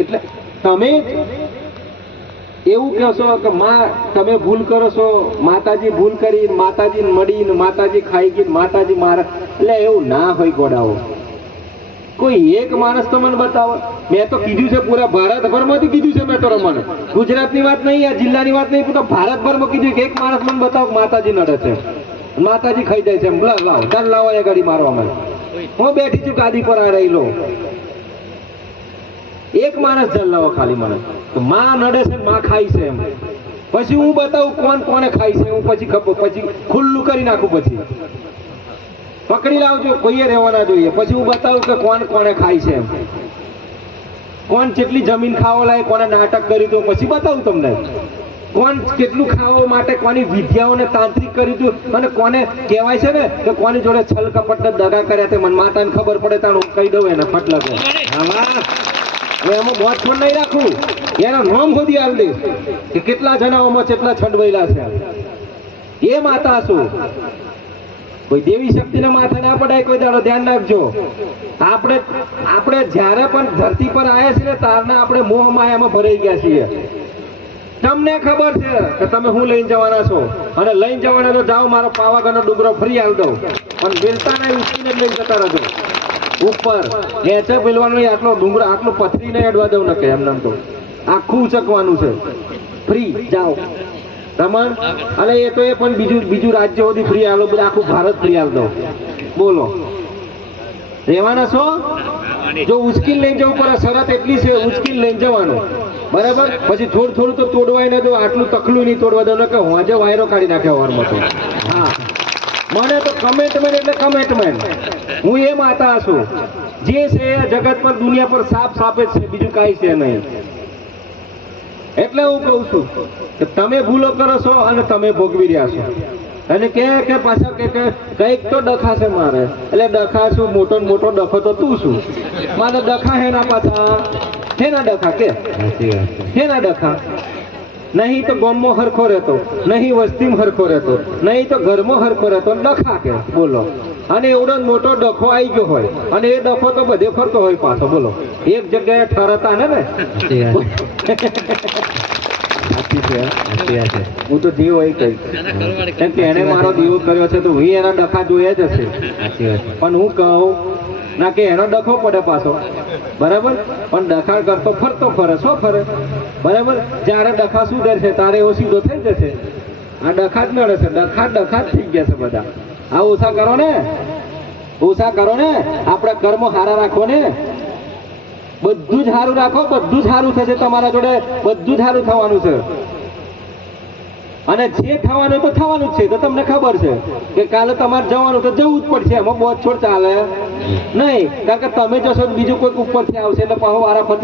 એટલે તમે એવું કહેશો કે માં, તમે ભૂલ કરો છો, માતાજી ભૂલ કરી, માતાજી મળી માતાજી ખાઈ ગઈ માતાજી મારા, એટલે એવું ના હોય ગોડાઓ. કોઈ એક માણસ તો મને બતાવો. મેં તો કીધું છે પૂરા ભારતભરમાંથી કીધું છે મેં તો રમણ ગુજરાતની વાત નહીં, આ જિલ્લાની વાત નહીં, પૂરા ભારતભરમાં કીધું કે એક માણસ મને બતાવો માતાજી નડે છે. માતાજી ખાઈ જાય છે એમ. લા લાવ ચાલ લાવો એ ગાડી મારવા માટે. હું બેઠી છું ગાદી પર આ રહેલો એક માણસ જલ ખાલી મને. તો માં નડે છે માં ખાય છે એમ. પછી હું બતાવું કોણ કોને ખાય છે, હું પછી પછી ખુલ્લું કરી નાખું પછી. પકડી લાવજો, કોઈએ રહેવાના જોઈએ. પછી હું બતાવું કે કોણ કોને ખાય છે એમ. કોણ કેટલી જમીન ખાવા લાય કોને નાટક કર્યું હતું, પછી બતાવું તમને. કોણ કેટલું ખાવા માટે કોની વિદ્યાઓને તાંત્રિક કર્યું દીધું અને કોને કહેવાય છે ને કે કોની જોડે છલ કપટ દગા કર્યા તે મને માતાને ખબર પડે તાણ કહી દઉં એને ફટલકે હા હવે એમાં મોત પણ નહીં રાખું એના નોમ સુધી આવી કે કેટલા જણાઓમાં કેટલા છંડવાયેલા છે એ માતા શું? કોઈ દેવી શક્તિના માથે ના પડાય, કોઈ ધ્યાન રાખજો. આપણે આપણે જ્યારે પણ ધરતી પર આવ્યા છીએ તારના આપણે મોહ માયામાં ભરાઈ ગયા છીએ. તમને ખબર છે કે તમે હું લઈને જવાના છો? અને લઈને જવાના તો જાઓ, મારો પાવાગઢનો ડુંગરો ફરી આવી દઉં. પણ વેલતાના ને જ લઈને જતા રહેજો. ઉપર. નેચે પેલવાનું આટલો ડુંગરો, આટલો પથરી નહીં અડવા દઉં નકે એમને એમ તો. આખું ઉચકવાનું છે. ફ્રી જાઓ. રમણ? અને એ તો એ પણ બીજું બીજું રાજ્ય સુધી ફ્રી આલો, બધું આખું ભારત ફ્રી આલ દો. બોલો. રહેવાના છો? જો ઉચકીને લઈને જવું પડે, શરત એટલી છે ઉચકીને લઈને જવાનું. બરાબર? પછી થોડું થોડું તો તોડવાય ના દો, આટલું તકલું નહીં તોડવા દો કે હોજે વાયરો કાઢી નાખ્યો વારમાં તો. હા. મને તો કમેન્ટમેન્ટ એટલે કમેન્ટમેન્ટ હું એ માતા છું. જે છે જગતમાં જગત પર દુનિયા પર સાપ સાપે છે બીજું કાંઈ છે નહીં. એટલે હું કહું છું કે તમે ભૂલો કરો છો અને તમે ભોગવી રહ્યા છો. અને કે કે પાછા કે કે કંઈક તો ડખાશે મારે. એટલે ડખાશું મોટો મોટો ડખો તો તું છું. મારે ડખા હેના પાછા. હેના ડખા કે? હેના ડખા. નહીં તો ગામમાં હરખો રહેતો નહીં વસ્તીમાં હરખો રહેતો નહીં તો ઘરમાં હરખો રહેતો ડખા કે? બોલો. અને એવડો જ મોટો ડખો આવી ગયો હોય. અને એ ડખો તો બધે ફરતો હોય પાછો બોલો. એક જગ્યાએ ઠરતા ને ને? છે હું? તો દીવ હોય કઈ કેમ કે એને મારો દીવો કર્યો છે તો હું એના ડખા જોયા જ હશે. પણ હું કહું ના કે એનો ડખો પડે પાછો. બરાબર? પણ ડખા કરતો ફરતો ફરે શું ફરે? બરાબર? જ્યારે ડખા સુધરશે તારે એવો સીધો થઈ જશે. આ ડખા જ નડે છે ડખા ડખા જ થઈ ગયા છે બધા. આ ઓછા કરો ને. ઓછા કરો ને. આપણા કર્મો સારા રાખો ને. બધું જ સારું રાખો, બધું જ સારું થશે તમારા જોડે. બધું જ સારું થવાનું છે. અને જે થવાનું તો થવાનું જ છે તો તમને ખબર છે કે કાલે તમારે જવાનું તો જવું જ પડશે. એમાં બહુ છોડ ચાલે. નહીં, કારણ કે તમે જશો બીજું કોઈક ઉપરથી આવશે એટલે પાછો વારા ફરતી